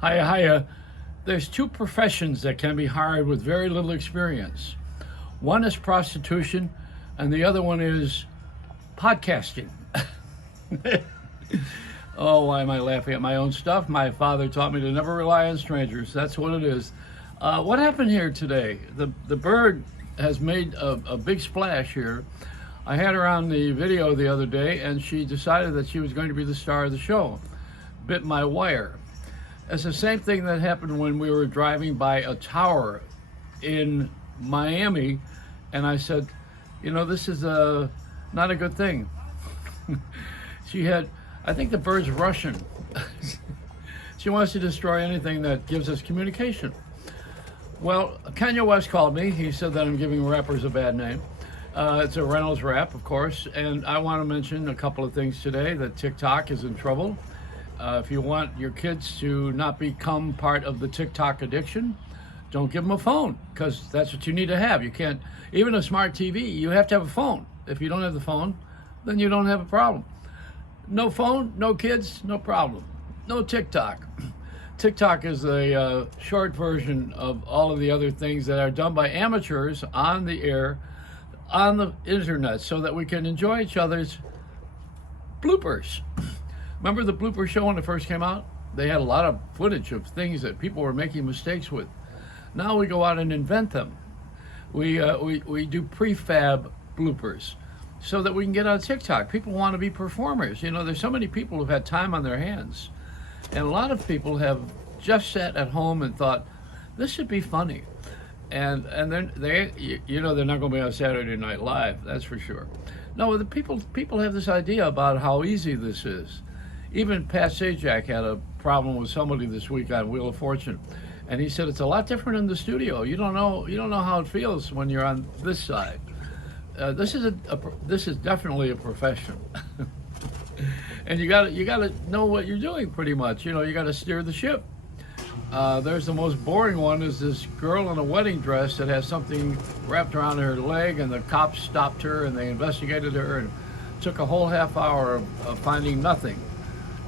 Hiya, hiya. There's two professions that can be hired with very little experience. One is prostitution, and the other one is podcasting. Oh, why am I laughing at my own stuff? My father taught me to never rely on strangers. That's what it is. What happened here today? The bird has made a big splash here. I had her on the video the other day, and she decided that she was going to be the star of the show. Bit my wire. It's the same thing that happened when we were driving by a tower in Miami, and I said, this is not a good thing. She had, I think the bird's Russian. She wants to destroy anything that gives us communication. Well, Kanye West called me. He said that I'm giving rappers a bad name. It's a Reynolds rap, of course, and I want to mention a couple of things today. That TikTok is in trouble. If you want your kids to not become part of the TikTok addiction, don't give them a phone, because that's what you need to have. You can't, even a smart TV, you have to have a phone. If you don't have the phone, then you don't have a problem. No phone, no kids, no problem. No TikTok. TikTok is a short version of all of the other things that are done by amateurs on the air, on the internet, so that we can enjoy each other's bloopers. Remember the blooper show when it first came out? They had a lot of footage of things that people were making mistakes with. Now we go out and invent them. We do prefab bloopers so that we can get on TikTok. People want to be performers. There's so many people who've had time on their hands. And a lot of people have just sat at home and thought, this should be funny. And then they're not going to be on Saturday Night Live, that's for sure. No, the people have this idea about how easy this is. Even Pat Sajak had a problem with somebody this week on Wheel of Fortune, and he said it's a lot different in the studio. You don't know how it feels when you're on this side. This is definitely a profession, and you gotta know what you're doing pretty much. You gotta steer the ship. There's the most boring one, is this girl in a wedding dress that has something wrapped around her leg, and the cops stopped her and they investigated her and took a whole half hour of finding nothing,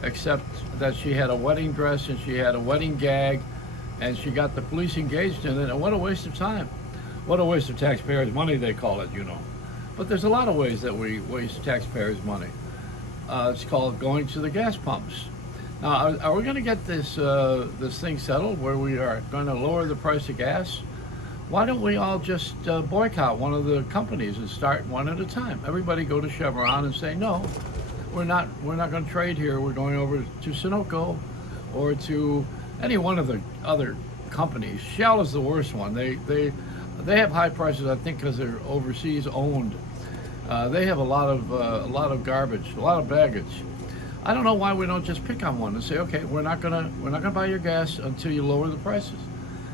except that she had a wedding dress and she had a wedding gag, and she got the police engaged in it. And what a waste of time. What a waste of taxpayers' money, they call it, But there's a lot of ways that we waste taxpayers' money. It's called going to the gas pumps. Now, are we going to get this thing settled where we are going to lower the price of gas? Why don't we all just boycott one of the companies and start one at a time? Everybody go to Chevron and say, no, we're not going to trade here. We're going over to Sunoco or to any one of the other companies. Shell is the worst one. They have high prices, I think, because they're overseas owned. They have a lot of garbage, a lot of baggage. I don't know why we don't just pick on one and say, okay, we're not gonna buy your gas until you lower the prices,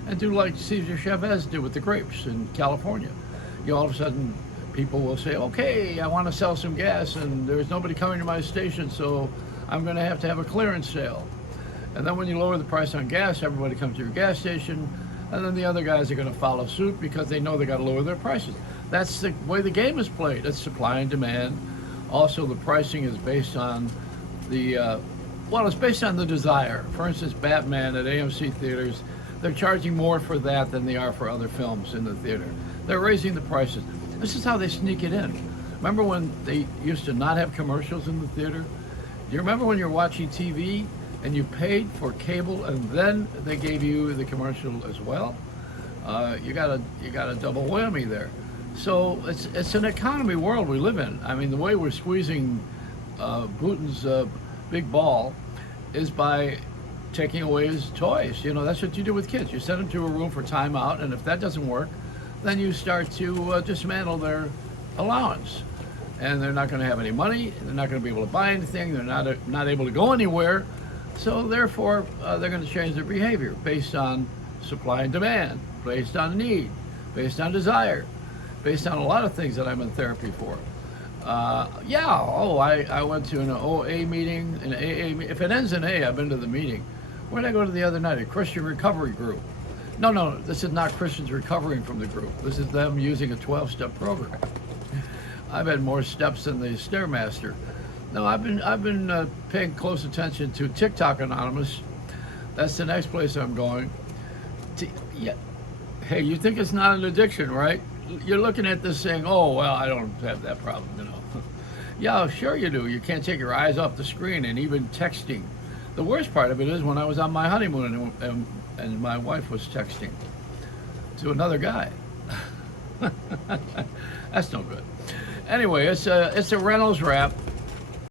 and do like Cesar Chavez did with the grapes in California. All of a sudden, people will say, okay, I want to sell some gas, and there's nobody coming to my station, so I'm going to have a clearance sale. And then when you lower the price on gas, everybody comes to your gas station, and then the other guys are going to follow suit because they know they got to lower their prices. That's the way the game is played. It's supply and demand. Also, the pricing is based on it's based on the desire. For instance, Batman at AMC theaters, they're charging more for that than they are for other films in the theater. They're raising the prices. This is how they sneak it in. Remember when they used to not have commercials in the theater? Do you remember when you're watching TV and you paid for cable and then they gave you the commercial as well? You got a double whammy there. So it's an economy world we live in. I mean, the way we're squeezing Putin's big ball is by taking away his toys. That's what you do with kids. You send them to a room for timeout, and if that doesn't work, then you start to dismantle their allowance. And they're not going to have any money. They're not going to be able to buy anything. They're not able to go anywhere. So therefore, they're going to change their behavior based on supply and demand, based on need, based on desire, based on a lot of things that I'm in therapy for. I went to an OA meeting, an AA meeting. If it ends in A, I've been to the meeting. Where did I go to the other night? A Christian recovery group. No, this is not Christians recovering from the group. This is them using a 12-step program. I've had more steps than the Stairmaster. No, I've been paying close attention to TikTok Anonymous. That's the next place I'm going. Yeah. Hey, you think it's not an addiction, right? You're looking at this saying, "Oh, well, I don't have that problem," you know. Yeah, sure you do. You can't take your eyes off the screen, and even texting. The worst part of it is when I was on my honeymoon and my wife was texting to another guy. That's no good. Anyway, it's a Reynolds wrap.